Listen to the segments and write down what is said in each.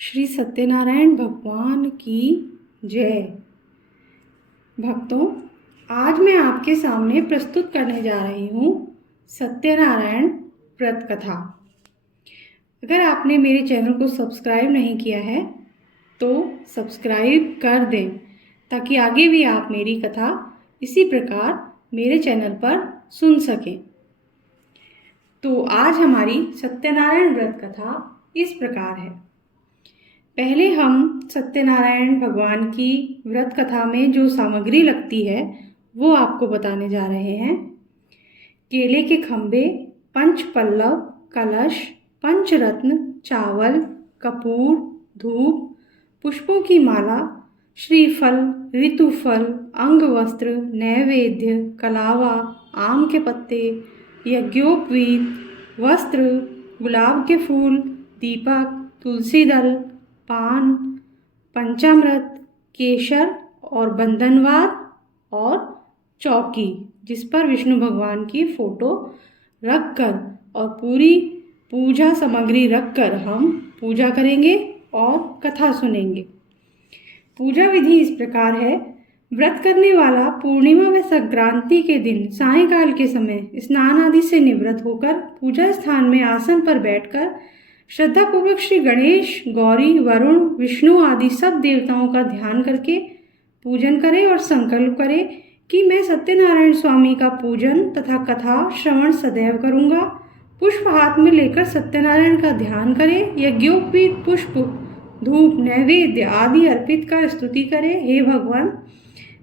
श्री सत्यनारायण भगवान की जय। भक्तों, आज मैं आपके सामने प्रस्तुत करने जा रही हूँ सत्यनारायण व्रत कथा। अगर आपने मेरे चैनल को सब्सक्राइब नहीं किया है तो सब्सक्राइब कर दें ताकि आगे भी आप मेरी कथा इसी प्रकार मेरे चैनल पर सुन सकें। तो आज हमारी सत्यनारायण व्रत कथा इस प्रकार है। पहले हम सत्यनारायण भगवान की व्रत कथा में जो सामग्री लगती है वो आपको बताने जा रहे हैं। केले के खंभे, पंच पल्लव, कलश, पंचरत्न, चावल, कपूर, धूप, पुष्पों की माला, श्रीफल, ऋतुफल, अंगवस्त्र, नैवेद्य, कलावा, आम के पत्ते, यज्ञोपवीत, वस्त्र, गुलाब के फूल, दीपक, तुलसी दल, पान, पंचामृत, केशर और बंधनवार और चौकी जिस पर विष्णु भगवान की फोटो रखकर और पूरी पूजा सामग्री रखकर हम पूजा करेंगे और कथा सुनेंगे। पूजा विधि इस प्रकार है। व्रत करने वाला पूर्णिमा व संक्रांति के दिन सायंकाल के समय स्नान आदि से निवृत्त होकर पूजा स्थान में आसन पर बैठकर श्रद्धापूर्वक श्री गणेश, गौरी, वरुण, विष्णु आदि सब देवताओं का ध्यान करके पूजन करे और संकल्प करे कि मैं सत्यनारायण स्वामी का पूजन तथा कथा श्रवण सदैव करूँगा। पुष्प हाथ में लेकर सत्यनारायण का ध्यान करे, यज्ञोपवीत पुष्प, धूप, नैवेद्य आदि अर्पित कर स्तुति करे। हे भगवान,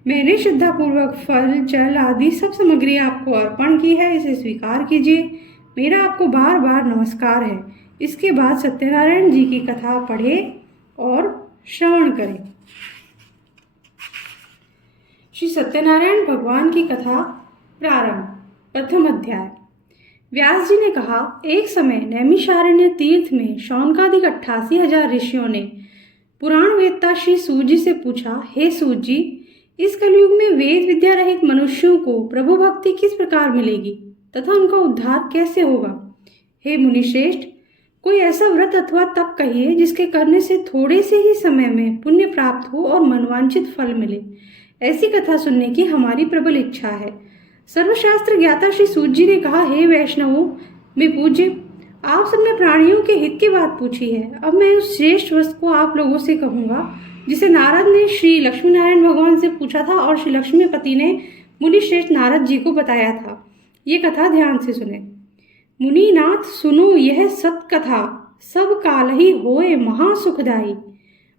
मैंने श्रद्धापूर्वक फल, जल आदि सब सामग्री आपको अर्पण की है, इसे स्वीकार कीजिए। मेरा आपको बार बार नमस्कार है। इसके बाद सत्यनारायण जी की कथा पढ़े और श्रवण करें। श्री सत्यनारायण भगवान की कथा प्रारंभ। प्रथम अध्याय। व्यास जी ने कहा, एक समय नैमिषारण्य तीर्थ में शौनकादिक 88,000 ऋषियों ने पुराण वेदता श्री सूत जी से पूछा, हे सूत जी, इस कलयुग में वेद विद्या रहित मनुष्यों को प्रभु भक्ति किस प्रकार मिलेगी तथा उनका उद्धार कैसे होगा? हे मुनिश्रेष्ठ, कोई ऐसा व्रत अथवा तप कहिए जिसके करने से थोड़े से ही समय में पुण्य प्राप्त हो और मनवांछित फल मिले। ऐसी कथा सुनने की हमारी प्रबल इच्छा है। सर्वशास्त्र ज्ञाता श्री सूत जी ने कहा, हे वैष्णवों में पूज्य, आप सबने प्राणियों के हित की बात पूछी है। अब मैं उस श्रेष्ठ वस्तु को आप लोगों से कहूँगा जिसे नारद ने श्री लक्ष्मी नारायण भगवान से पूछा था और श्री लक्ष्मीपति ने मुनि श्रेष्ठ नारद जी को बताया था। ये कथा ध्यान से सुने। मुनिनाथ सुनो यह सत कथा, सब काल ही होए महासुखदाई।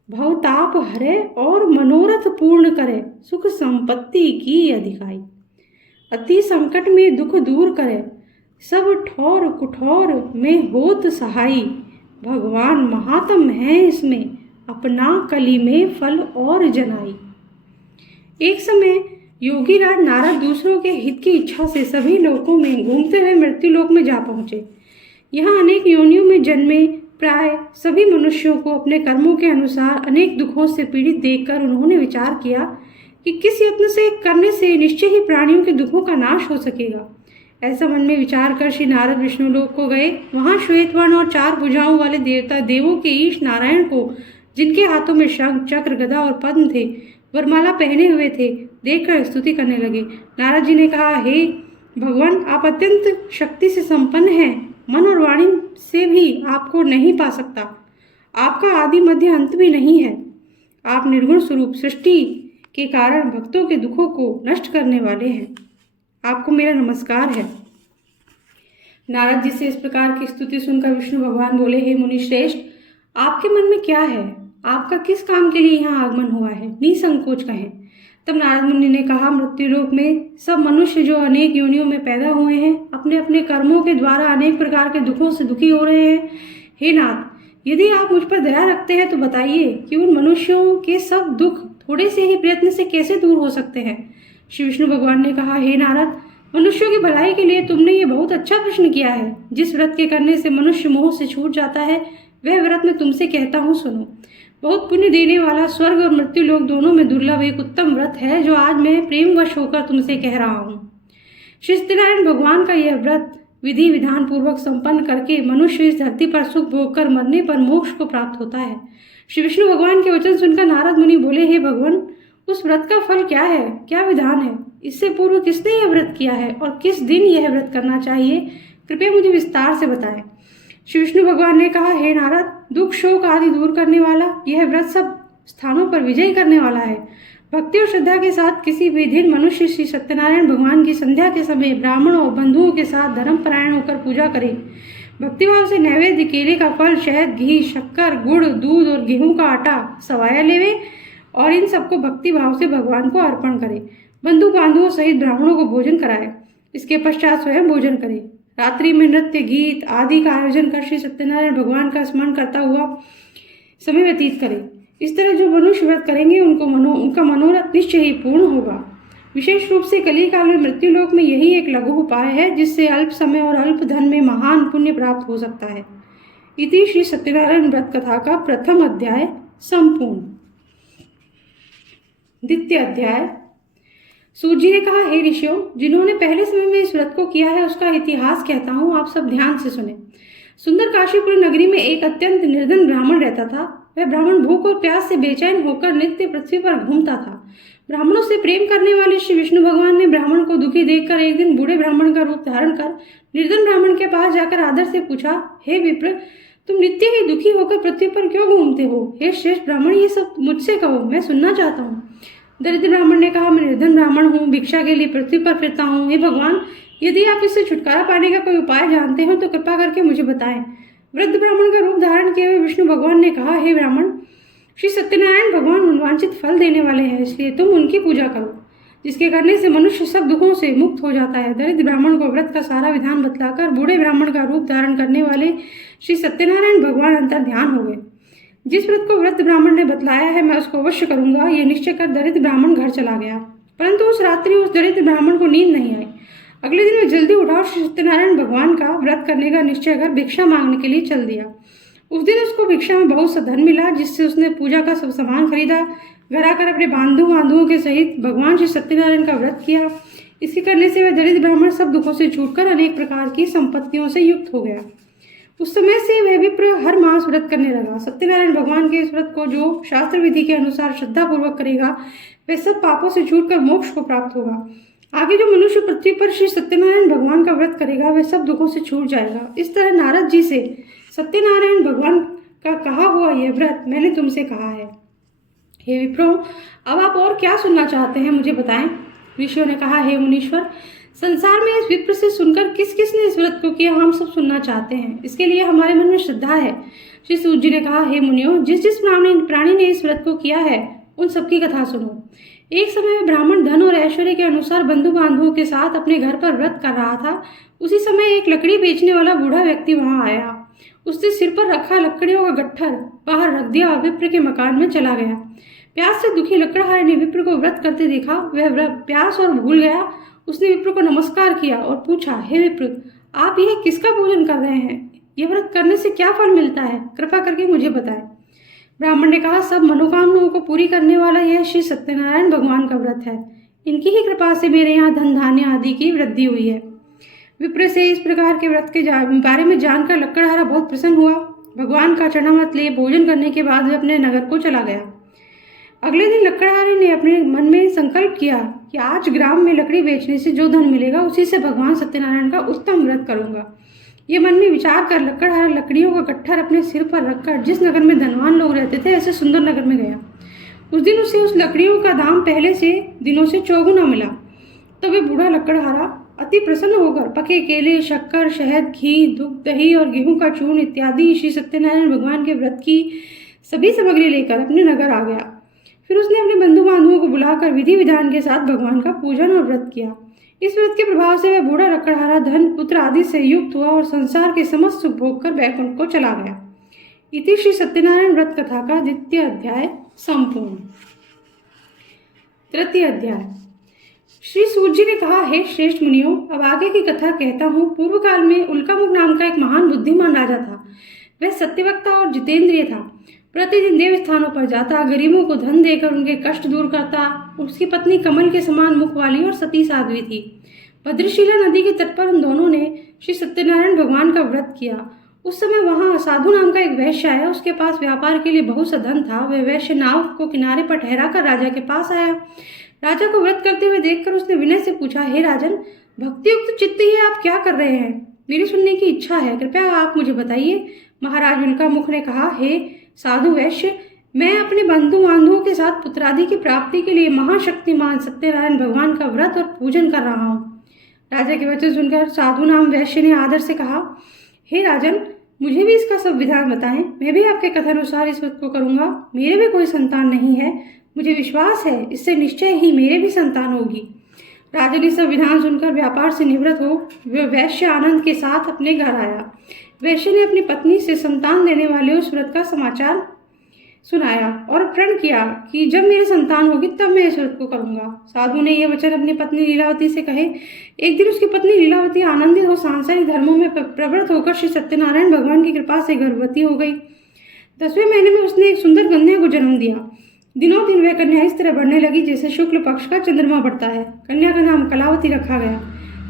भवताप हरे और मनोरथ पूर्ण करे, सुख संपत्ति की अधिकाई। अति संकट में दुख दूर करे, सब ठौर कुठौर में होत सहाई। भगवान महात्म है इसमें, अपना कली में फल और जनाई। एक समय योगी राज नारद दूसरों के हित की इच्छा से सभी लोकों में घूमते हुए मृत्यु लोक में जा पहुँचे। यहाँ अनेक योनियों में जन्मे प्राय सभी मनुष्यों को अपने कर्मों के अनुसार अनेक दुखों से पीड़ित देखकर उन्होंने विचार किया कि किस यत्न से करने से निश्चय ही प्राणियों के दुखों का नाश हो सकेगा। ऐसा मन में विचार कर श्री नारद विष्णु लोक को गए। वहाँ श्वेतवर्ण और 4 भुजाओं वाले देवता देवों के ईश नारायण को, जिनके हाथों में शंख, चक्र, गदा और पद्म थे, वरमाला पहने हुए थे, देखकर स्तुति करने लगे। नारद जी ने कहा, हे भगवान, आप अत्यंत शक्ति से संपन्न हैं, मन और वाणी से भी आपको नहीं पा सकता। आपका आदि मध्य अंत भी नहीं है। आप निर्गुण स्वरूप सृष्टि के कारण भक्तों के दुखों को नष्ट करने वाले हैं। आपको मेरा नमस्कार है। नारद जी से इस प्रकार की स्तुति सुनकर विष्णु भगवान बोले, हे मुनि श्रेष्ठ, आपके मन में क्या है? आपका किस काम के लिए यहाँ आगमन हुआ है? निसंकोच कहें। तब नारद मुनि ने कहा, मृत्युलोक में सब मनुष्य जो अनेक योनियों में पैदा हुए हैं, अपने अपने कर्मों के द्वारा अनेक प्रकार के दुखों से दुखी हो रहे हैं। हे नाथ, यदि आप मुझ पर दया रखते हैं तो बताइए कि उन मनुष्यों के सब दुख थोड़े से ही प्रयत्न से कैसे दूर हो सकते हैं? श्री विष्णु भगवान ने कहा, हे नारद, मनुष्यों की भलाई के लिए तुमने ये बहुत अच्छा प्रश्न किया है। जिस व्रत के करने से मनुष्य मोह से छूट जाता है, वह व्रत मैं तुमसे कहता हूँ, सुनो। बहुत पुण्य देने वाला, स्वर्ग और मृत्यु लोक दोनों में दुर्लभ एक उत्तम व्रत है जो आज मैं प्रेमवश होकर तुमसे कह रहा हूँ। श्री सत्यनारायण भगवान का यह व्रत विधि विधान पूर्वक संपन्न करके मनुष्य इस धरती पर सुख भोग कर मरने पर मोक्ष को प्राप्त होता है। श्री विष्णु भगवान के वचन सुनकर नारद मुनि बोले, हे भगवान, उस व्रत का फल क्या है, क्या विधान है? इससे पूर्व किसने यह व्रत किया है और किस दिन यह व्रत करना चाहिए? कृपया मुझे विस्तार से बताएं। श्री विष्णु भगवान ने कहा, हे नारद, दुख शोक आदि दूर करने वाला यह व्रत सब स्थानों पर विजय करने वाला है। भक्ति और श्रद्धा के साथ किसी भी दिन मनुष्य श्री सत्यनारायण भगवान की संध्या के समय ब्राह्मणों और बंधुओं के साथ धर्म परायण होकर पूजा करे। भक्तिभाव से नैवेद्य केले का फल, शहद, घी, शक्कर, गुड़, दूध और गेहूं का आटा सवाया लेवे और इन सबको भक्ति भाव से भगवान को अर्पण करे। बंधु बांधुओं सहित ब्राह्मणों को भोजन कराए। इसके पश्चात स्वयं भोजन करे। रात्रि में नृत्य गीत आदि का आयोजन कर श्री सत्यनारायण भगवान का स्मरण करता हुआ समय व्यतीत करे। इस तरह जो मनुष्य व्रत करेंगे उनका मनोरथ निश्चय ही पूर्ण होगा। विशेष रूप से कली काल में मृत्यु लोक में यही एक लघु उपाय है जिससे अल्प समय और अल्प धन में महान पुण्य प्राप्त हो सकता है। इति श्री सत्यनारायण व्रत कथा का प्रथम अध्याय संपूर्ण। द्वितीय अध्याय। सूत जी ने कहा, हे ऋषियों, जिन्होंने पहले समय में इस व्रत को किया है उसका इतिहास कहता हूँ, आप सब ध्यान से सुने। सुंदर काशीपुर नगरी में एक अत्यंत निर्धन ब्राह्मण रहता था। वह ब्राह्मण भूख और प्यास से बेचैन होकर नित्य पृथ्वी पर घूमता था। ब्राह्मणों से प्रेम करने वाले श्री विष्णु भगवान ने ब्राह्मण को दुखी देखकर एक दिन बूढ़े ब्राह्मण का रूप धारण कर निर्धन ब्राह्मण के पास जाकर आदर से पूछा, हे विप्र, तुम नित्य ही दुखी होकर पृथ्वी पर क्यों घूमते हो? हे श्रेष्ठ ब्राह्मण, ये सब मुझसे कहो, मैं सुनना चाहता हूँ। दरिद्र ब्राह्मण ने कहा, मैं निर्धन ब्राह्मण हूँ, भिक्षा के लिए पृथ्वी पर फिरता हूँ। हे भगवान, यदि आप इससे छुटकारा पाने का कोई उपाय जानते हो तो कृपा करके मुझे बताएं। वृद्ध ब्राह्मण का रूप धारण किए हुए विष्णु भगवान ने कहा, हे ब्राह्मण, श्री सत्यनारायण भगवान मनवांछित फल देने वाले हैं, इसलिए तुम उनकी पूजा करो, जिसके करने से मनुष्य सब दुखों से मुक्त हो जाता है। दरिद्र ब्राह्मण को व्रत का सारा विधान बतलाकर बूढ़े ब्राह्मण का रूप धारण करने वाले श्री सत्यनारायण भगवान अंतर ध्यान हो गए। जिस व्रत को वृद्ध ब्राह्मण ने बतलाया है मैं उसको अवश्य करूंगा, यह निश्चय कर दरिद्र ब्राह्मण घर चला गया। परंतु उस रात्रि उस दरिद्र ब्राह्मण को नींद नहीं आई। अगले दिन वह जल्दी उठा और श्री सत्यनारायण भगवान का व्रत करने का निश्चय कर भिक्षा मांगने के लिए चल दिया। उस दिन उसको भिक्षा में बहुत सा धन मिला, जिससे उसने पूजा का सब सामान खरीदा। घर आकर अपने बांधुओं के सहित भगवान श्री सत्यनारायण का व्रत किया। इसके करने से वह दरिद्र ब्राह्मण सब दुखों से छूटकर अनेक प्रकार की संपत्तियों से युक्त हो गया। उस समय से वह विप्र हर मास व्रत करने लगा। सत्यनारायण भगवान के इस व्रत को जो शास्त्र विधि के अनुसार श्रद्धा पूर्वक करेगा वह सब पापों से छूटकर मोक्ष को प्राप्त होगा। आगे जो मनुष्य पृथ्वी पर श्री सत्यनारायण भगवान का व्रत करेगा वह सब दुखों से छूट जाएगा। इस तरह नारद जी से सत्यनारायण भगवान का कहा हुआ यह व्रत मैंने तुमसे कहा है। हे विप्रो, अब आप और क्या सुनना चाहते हैं, मुझे बताएं। ऋषियों ने कहा, हे मुनीश्वर, संसार में इस विप्र से सुनकर किस किस ने इस व्रत को किया हम सब सुनना चाहते हैं। इसके लिए हमारे मन में श्रद्धा है। श्री सूत जी ने कहा, हे मुनियों, जिस जिस प्राणी ने इस व्रत को किया है उन सबकी कथा सुनो। एक समय में ब्राह्मण धन और ऐश्वर्य के अनुसार बंधु बांधवों के साथ अपने घर पर व्रत कर रहा था। उसी समय एक लकड़ी बेचने वाला बूढ़ा व्यक्ति वहां आया। उसने सिर पर रखा लकड़ियों का गट्ठर बाहर रख दिया और विप्र के मकान में चला गया। प्यास से दुखी लकड़हारे ने विप्र को व्रत करते देखा। वह प्यास और भूल गया। उसने विप्र को नमस्कार किया और पूछा, हे विप्र, आप यह किसका पूजन कर रहे हैं? यह व्रत करने से क्या फल मिलता है? कृपा करके मुझे बताएं। ब्राह्मण ने कहा, सब मनोकामनाओं को पूरी करने वाला यह श्री सत्यनारायण भगवान का व्रत है। इनकी ही कृपा से मेरे यहाँ धन धान्य आदि की वृद्धि हुई है। विप्र से इस प्रकार के व्रत के बारे में जानकर लकड़हारा बहुत प्रसन्न हुआ। भगवान का चरणामृत ले भोजन करने के बाद वह अपने नगर को चला गया। अगले दिन लकड़हारे ने अपने मन में संकल्प किया कि आज ग्राम में लकड़ी बेचने से जो धन मिलेगा उसी से भगवान सत्यनारायण का उत्तम व्रत करूंगा। ये मन में विचार कर लकड़हारा लकड़ियों का गट्ठर अपने सिर पर रखकर जिस नगर में धनवान लोग रहते थे ऐसे सुंदर नगर में गया। उस दिन उसे उस लकड़ियों का दाम पहले से दिनों से चौगुना मिला। तब वे बूढ़ा लकड़हारा अति प्रसन्न होकर पके केले, शक्कर, शहद, घी, दूध, दही और गेहूं का चूर्ण इत्यादि श्री सत्यनारायण भगवान के व्रत की सभी सामग्री लेकर अपने नगर आ गया। फिर उसने अपने बंधु बांधवों को बुलाकर विधि विधान के साथ भगवान का पूजन और व्रत किया। इस व्रत के प्रभाव से वह बूढ़ा लकड़हारा धन पुत्र आदि से युक्त हुआ और संसार के समस्त सुख भोग कर वैकुंठ को चला गया। इति श्री सत्यनारायण व्रत कथा का द्वितीय अध्याय संपूर्ण। तृतीय अध्याय। श्री सूत जी ने कहा, हे श्रेष्ठ मुनियों, अब आगे की कथा कहता हूँ। पूर्व काल में उल्कामुख नाम का एक महान बुद्धिमान राजा था। वह सत्यवक्ता और जितेंद्रिय था। प्रतिदिन देव स्थानों पर जाता, गरीबों को धन देकर उनके कष्ट दूर करता। उसकी पत्नी कमल के समान मुख वाली और सती साध्वी थी। भद्रशिला नदी के तट पर उन दोनों ने श्री सत्यनारायण भगवान का व्रत किया। उस समय वहां साधु नाम का एक वैश्य आया। उसके पास व्यापार के लिए बहुत सा धन था। वह वैश्य नाव को किनारे पर ठहरा कर राजा के पास आया। राजा को व्रत करते हुए देखकर उसने विनय से पूछा, हे राजन, भक्तियुक्त चित्त ही आप क्या कर रहे हैं? मेरी सुनने की इच्छा है, कृपया आप मुझे बताइए। महाराज उल्कामुख ने कहा, हे साधु वैश्य, मैं अपने बंधु बांधवों के साथ पुत्रादि की प्राप्ति के लिए महाशक्तिमान सत्यनारायण भगवान का व्रत और पूजन कर रहा हूँ। राजा के वचन सुनकर साधु नाम वैश्य ने आदर से कहा, हे राजन, मुझे भी इसका सब विधान बताएं। मैं भी आपके कथानुसार इस व्रत को करूंगा। मेरे भी कोई संतान नहीं है। मुझे विश्वास है इससे निश्चय ही मेरे भी संतान होगी। राजा ने सब विधान सुनकर व्यापार से निवृत्त हो वह वैश्य आनंद के साथ अपने घर आया। वैश्य ने अपनी पत्नी से संतान देने वाले उस व्रत का समाचार सुनाया और प्रण किया कि जब मेरी संतान होगी तब मैं इस व्रत को करूंगा। साधु ने यह वचन अपनी पत्नी लीलावती से कहे। एक दिन उसकी पत्नी लीलावती आनंदित हो सांसारिक धर्मों में प्रवृत्त होकर श्री सत्यनारायण भगवान की कृपा से गर्भवती हो गई। 10वें महीने में उसने एक सुंदर कन्या को जन्म दिया। दिनों दिन वह कन्या इस तरह बढ़ने लगी जैसे शुक्ल पक्ष का चंद्रमा बढ़ता है। कन्या का नाम कलावती रखा गया।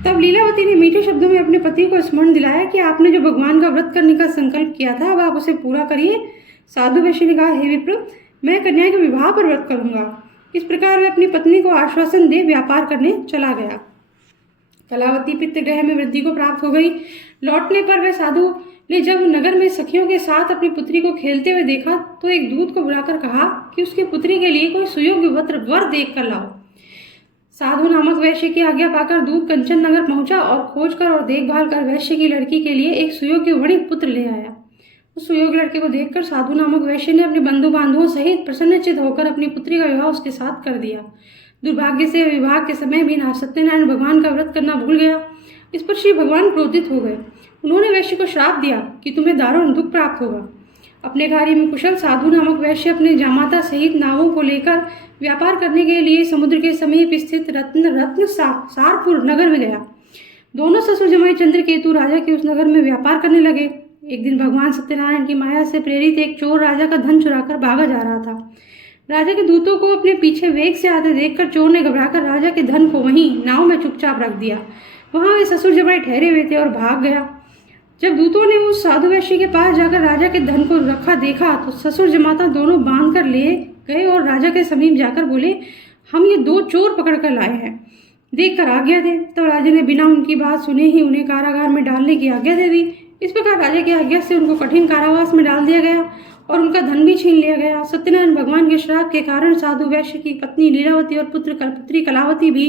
तब लीलावती ने मीठे शब्दों में अपने पति को स्मरण दिलाया कि आपने जो भगवान का व्रत करने का संकल्प किया था अब आप उसे पूरा करिए। साधु वैश्य ने कहा, हे विप्र, मैं कन्या के विवाह पर व्रत करूंगा। इस प्रकार वह अपनी पत्नी को आश्वासन दे व्यापार करने चला गया। कलावती पितृगृह में वृद्धि को प्राप्त हो गई। लौटने पर वह साधु ने जब नगर में सखियों के साथ अपनी पुत्री को खेलते हुए देखा तो एक दूत को बुलाकर कहा कि उसकी पुत्री के लिए कोई सुयोग्य वर देख कर लाओ। साधु नामक वैश्य की आज्ञा पाकर दूत कंचन नगर पहुंचा और खोजकर और देखभाल कर वैश्य की लड़की के लिए एक सुयोग्य वणिक पुत्र ले आया। उस सुयोग्य लड़के को देखकर साधु नामक वैश्य ने अपने बंधु बांधवों सहित प्रसन्नचित होकर अपनी पुत्री का विवाह उसके साथ कर दिया। दुर्भाग्य से विवाह के समय भी सत्यनारायण भगवान का व्रत करना भूल गया। इस पर श्री भगवान क्रोधित हो गए। उन्होंने वैश्य को श्राप दिया कि तुम्हें दारुण दुख प्राप्त होगा। अपने कार्य में कुशल साधु नामक वैश्य अपने जामाता सहित नावों को लेकर व्यापार करने के लिए समुद्र के समीप स्थित रत्न सारपुर नगर में गया। दोनों ससुर जमाई चंद्रकेतु राजा के उस नगर में व्यापार करने लगे। एक दिन भगवान सत्यनारायण की माया से प्रेरित एक चोर राजा का धन चुराकर भागा जा रहा था। राजा के दूतों को अपने पीछे वेग से आते देखकर चोर ने घबराकर राजा के धन को वहीं नाव में चुपचाप रख दिया। वहां वे ससुर जमाई ठहरे हुए थे और भाग गया। जब दूतों ने उस साधु वैश्य के पास जाकर राजा के धन को रखा देखा तो ससुर जमाता दोनों बांध कर ले गए और राजा के समीप जाकर बोले, हम ये 2 चोर पकड़ कर लाए हैं, देखकर आज्ञा दे। तब राजा ने बिना उनकी बात सुने ही उन्हें कारागार में डालने की आज्ञा दे दी। इस प्रकार राजा की आज्ञा से उनको कठिन कारावास में डाल दिया गया और उनका धन भी छीन लिया गया। सत्यनारायण भगवान के श्राप के कारण साधु वैश्य की पत्नी लीलावती और पुत्री कलावती भी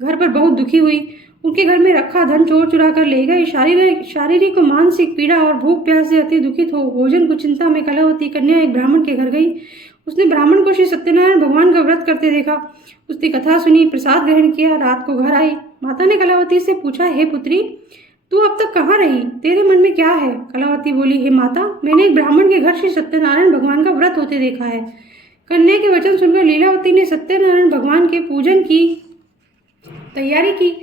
घर पर बहुत दुखी हुई। उनके घर में रखा धन चोर चुरा कर ले गए। शारीरिक और मानसिक पीड़ा और भूख प्यास से अति दुखित हो भोजन को चिंता में कलावती कन्या एक ब्राह्मण के घर गई। उसने ब्राह्मण को श्री सत्यनारायण भगवान का व्रत करते देखा। उसने कथा सुनी, प्रसाद ग्रहण किया, रात को घर आई। माता ने कलावती से पूछा, हे पुत्री, तू अब तक कहाँ रही? तेरे मन में क्या है? कलावती बोली, हे माता, मैंने एक ब्राह्मण के घर श्री सत्यनारायण भगवान का व्रत होते देखा है। कन्या के वचन सुनकर लीलावती ने सत्यनारायण भगवान के पूजन की तैयारी की।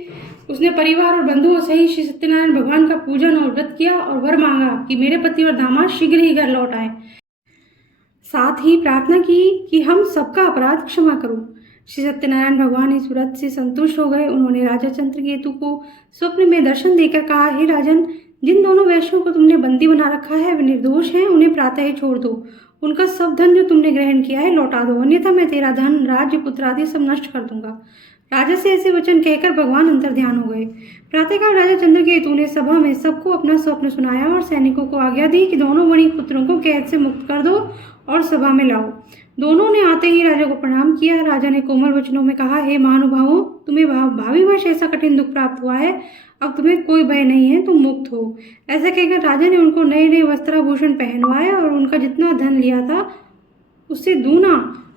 उसने परिवार और बंधुओं सहित श्री सत्यनारायण भगवान का पूजन और व्रत किया और वर मांगा कि मेरे पति और दामाद शीघ्र ही घर लौट आए। साथ ही प्रार्थना की कि हम सबका अपराध क्षमा करो। श्री सत्यनारायण भगवान इस व्रत से संतुष्ट हो गए। उन्होंने राजा चंद्रकेतु को स्वप्न में दर्शन देकर कहा, हे राजन, जिन दोनों वैश्यों को तुमने बंदी बना रखा है वे निर्दोष हैं, उन्हें प्रातः ही छोड़ दो। उनका सब धन जो तुमने ग्रहण किया है लौटा दो, अन्यथा मैं तेरा धन, राज्य, पुत्र आदि सब नष्ट कर दूंगा। राजा से ऐसे वचन कहकर भगवान अंतर्ध्यान हो गए। प्रातःकाल राजा चंद्रकेतु ने सभा में सबको अपना स्वप्न सुनाया और सैनिकों को आज्ञा दी कि दोनों वणिक पुत्रों को कैद से मुक्त कर दो और सभा में लाओ। दोनों ने आते ही राजा को प्रणाम किया। राजा ने कोमल वचनों में कहा, हे महानुभावों, तुम्हें भावी वर्ष ऐसा कठिन दुख प्राप्त हुआ है, अब तुम्हें कोई भय नहीं है, तुम मुक्त हो। ऐसा कहकर राजा ने उनको नए नए वस्त्राभूषण पहनवाए और उनका जितना धन लिया था उससे दूना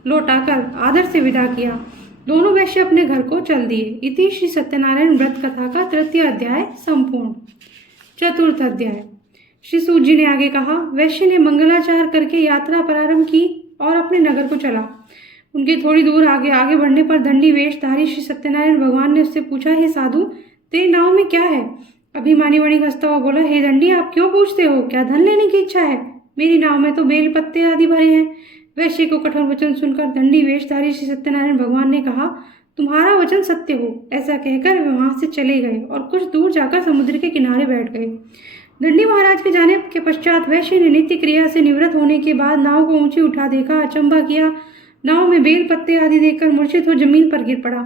लौटाकर आदर से विदा किया। दोनों वैश्य अपने घर को चल दिए। इति श्री सत्यनारायण व्रत कथा का 3य अध्याय संपूर्ण। 4th अध्याय। श्री सूत जी ने आगे कहा, वैश्य ने मंगलाचार करके यात्रा प्रारंभ की और अपने नगर को चला। उनके थोड़ी दूर आगे बढ़ने पर दंडी वेशधारी श्री सत्यनारायण भगवान ने उससे पूछा, हे साधु, तेरी नाव में क्या है? अभिमानी वणिक हंसता हुआ बोला, हे दंडी, आप क्यों पूछते हो? क्या धन लेने की इच्छा है? मेरी नाव में तो बेल पत्ते आदि भरे हैं। वैश्य को कठोर वचन सुनकर दंडी वेशधारी श्री सत्यनारायण भगवान ने कहा, तुम्हारा वचन सत्य हो। ऐसा कहकर वे वहां से चले गए और कुछ दूर जाकर समुद्र के किनारे बैठ गए। दंडी महाराज के जाने के पश्चात वैश्य ने नित्य क्रिया से निवृत्त होने के बाद नाव को ऊंची उठा देखा, अचंभा किया। नाव में बेल पत्ते आदि देखकर मूर्छित हो जमीन पर गिर पड़ा।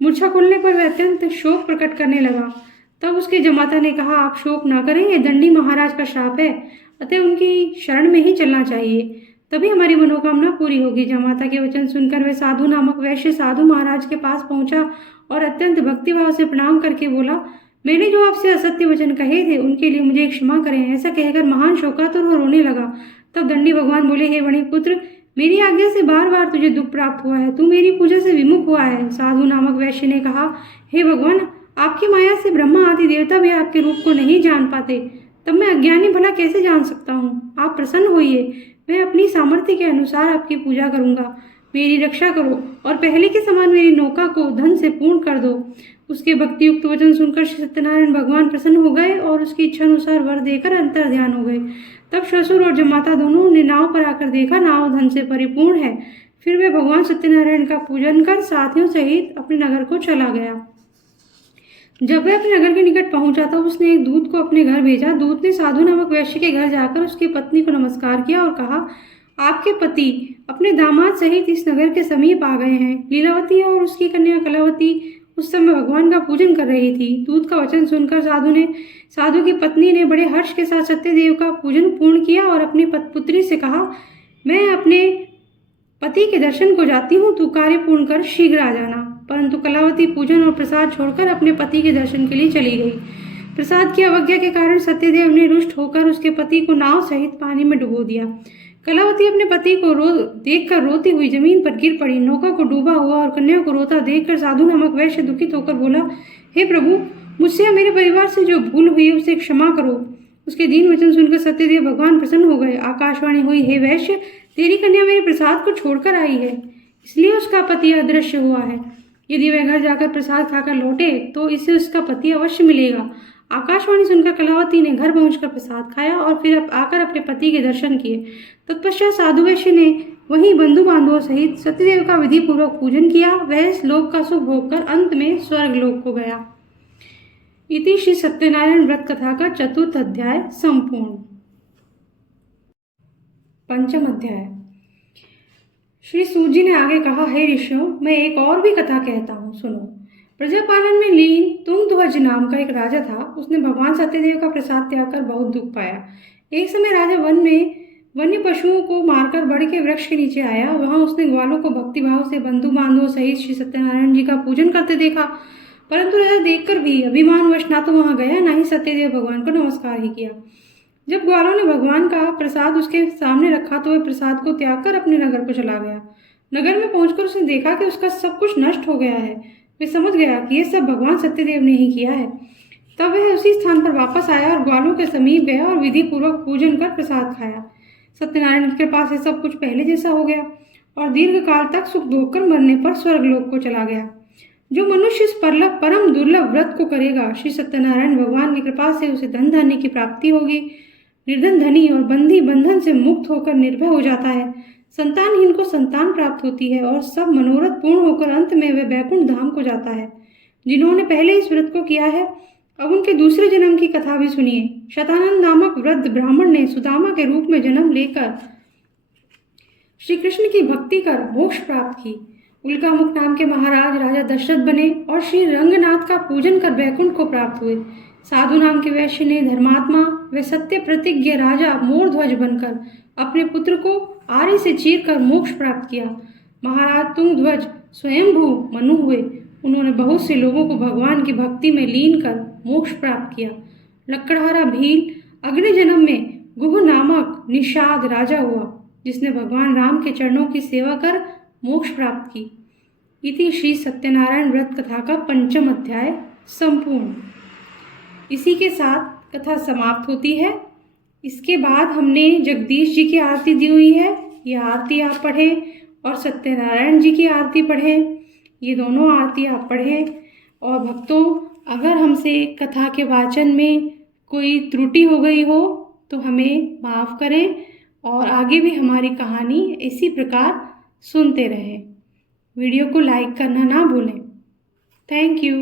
मूर्छा खुलने पर वह अत्यंत शोक प्रकट करने लगा। तब उसके जमाता ने कहा, आप शोक न करें, यह दंडी महाराज का श्राप है, अतः उनकी शरण में ही चलना चाहिए, तभी हमारी मनोकामना पूरी होगी। जमाता के वचन सुनकर वह साधु नामक वैश्य साधु महाराज के पास पहुंचा और अत्यंत भक्तिभाव से प्रणाम करके बोला, मैंने जो आपसे असत्य वचन कहे थे उनके लिए मुझे क्षमा करें। ऐसा कहकर महान शोकातुर हो रोने लगा। तब दंडी भगवान बोले, हे वणिपुत्र, मेरी आज्ञा से बार बार तुझे दुख प्राप्त हुआ है, तू मेरी पूजा से विमुख हुआ है। साधु नामक वैश्य ने कहा, हे भगवान, आपकी माया से ब्रह्मा आदि देवता भी आपके रूप को नहीं जान पाते, तब मैं अज्ञानी भला कैसे जान सकता हूँ। आप प्रसन्न होइए, मैं अपनी सामर्थ्य के अनुसार आपकी पूजा करूंगा। मेरी रक्षा करो और पहले के समान मेरी नौका को धन से पूर्ण कर दो। उसके भक्ति युक्त वचन सुनकर श्री सत्यनारायण भगवान प्रसन्न हो गए और उसकी इच्छा अनुसार वर देकर अंतर ध्यान हो गए। तब ससुर और जमाता दोनों ने नाव पर आकर देखा, नाव धन से परिपूर्ण है। फिर वे भगवान सत्यनारायण का पूजन कर साथियों सहित अपने नगर को चला गया। जब वह अपने नगर के निकट पहुंचा तब उसने एक दूत को अपने घर भेजा। दूत ने साधु नामक वैश्य के घर जाकर उसकी पत्नी को नमस्कार किया और कहा, आपके पति अपने दामाद सहित इस नगर के समीप आ गए हैं। लीलावती और उसकी कन्या कलावती उस समय भगवान का पूजन कर रही थी। दूत का वचन सुनकर साधु की पत्नी ने बड़े हर्ष के साथ सत्यदेव का पूजन पूर्ण किया और अपनी पुत्री से कहा, मैं अपने पति के दर्शन को जाती हूँ, तू कार्य पूर्ण कर शीघ्र आ जाना। परंतु कलावती पूजन और प्रसाद छोड़कर अपने पति के दर्शन के लिए चली गई। प्रसाद की अवज्ञा के कारण सत्यदेव ने रुष्ट होकर उसके पति को नाव सहित पानी में डुबो दिया। कलावती अपने पति को देखकर रोती हुई जमीन पर गिर पड़ी। नौका को डूबा हुआ और कन्या को रोता देखकर साधु नामक वैश्य दुखित होकर बोला, हे प्रभु, मुझसे मेरे परिवार से जो भूल हुई है उसे क्षमा करो। उसके दीन वचन सुनकर सत्यदेव भगवान प्रसन्न हो गए। आकाशवाणी हुई, हे वैश्य, तेरी कन्या मेरे प्रसाद को छोड़कर आई है, इसलिए उसका पति अदृश्य हुआ है। यदि वह घर जाकर प्रसाद खाकर लौटे तो इसे उसका पति अवश्य मिलेगा। आकाशवाणी सुनकर कलावती ने घर पहुंचकर प्रसाद खाया और फिर आकर अपने पति के दर्शन किए। तत्पश्चात साधु वैश्य ने वहीं बंधु बांधवों सहित सत्यदेव का विधि पूर्वक पूजन किया। वह इस लोक का सुख भोगकर अंत में स्वर्ग लोक को गया। इति श्री सत्यनारायण व्रत कथा का 4th अध्याय संपूर्ण। 5th अध्याय। श्री सूत जी ने आगे कहा, हे ऋषियों, मैं एक और भी कथा कहता हूँ, सुनो। प्रजापालन में लीन तुंगध्वज नाम का एक राजा था। उसने भगवान सत्यदेव का प्रसाद त्याग कर बहुत दुख पाया। एक समय राजा वन में वन्य पशुओं को मारकर बड़ के वृक्ष के नीचे आया। वहां उसने ग्वालों को भक्तिभाव से बंधु बांधवों सहित श्री सत्यनारायण जी का पूजन करते देखा, परंतु राजा देखकर भी अभिमानवश ना तो वहां गया, ना ही सत्यदेव भगवान को नमस्कार ही किया। जब ग्वालों ने भगवान का प्रसाद उसके सामने रखा तो वह प्रसाद को त्याग कर अपने नगर को चला गया। नगर में पहुंचकर उसने देखा कि उसका सब कुछ नष्ट हो गया है। वे समझ गया कि यह सब भगवान सत्यदेव ने ही किया है। तब वह उसी स्थान पर वापस आया और ग्वालों के समीप गया और विधि पूर्वक पूजन कर प्रसाद खाया। सत्यनारायण की कृपा से सब कुछ पहले जैसा हो गया और दीर्घ काल तक सुख भोगकर मरने पर स्वर्गलोक को चला गया। जो मनुष्य इस परम दुर्लभ व्रत को करेगा, श्री सत्यनारायण भगवान की कृपा से उसे धन धान्य की प्राप्ति होगी। निर्धन धनी और बंधी बंधन से मुक्त होकर निर्भय हो जाता है। संतानहीन को संतान प्राप्त होती है और सब मनोरथ पूर्ण होकर अंत में वह बैकुंठ धाम को जाता है। जिन्होंने पहले इस व्रत को किया है, अब उनके दूसरे जन्म की कथा भी सुनिए। शतानंद नामक वृद्ध ब्राह्मण ने सुदामा के रूप में जन्म लेकर श्री कृष्ण की भक्ति कर मोक्ष प्राप्त की। उल्कामुख नाम के महाराज राजा दशरथ बने और श्री रंगनाथ का पूजन कर वैकुंठ को प्राप्त हुए। साधु नाम के वैश्य ने धर्मात्मा व सत्य प्रतिज्ञ राजा मोरध्वज बनकर अपने पुत्र को आरी से चीर कर मोक्ष प्राप्त किया। महाराज तुंगध्वज स्वयंभू मनु हुए। उन्होंने बहुत से लोगों को भगवान की भक्ति में लीन कर मोक्ष प्राप्त किया। लकड़हारा भील अगले जन्म में गुह नामक निषाद राजा हुआ, जिसने भगवान राम के चरणों की सेवा कर मोक्ष प्राप्त की। इति श्री सत्यनारायण व्रत कथा का 5th अध्याय संपूर्ण। इसी के साथ कथा समाप्त होती है। इसके बाद हमने जगदीश जी की आरती दी हुई है, यह आरती आप पढ़ें और सत्यनारायण जी की आरती पढ़ें। ये दोनों आरती आप पढ़ें। और भक्तों, अगर हमसे कथा के वाचन में कोई त्रुटि हो गई हो तो हमें माफ़ करें और आगे भी हमारी कहानी इसी प्रकार सुनते रहें। वीडियो को लाइक करना ना भूलें। Thank you.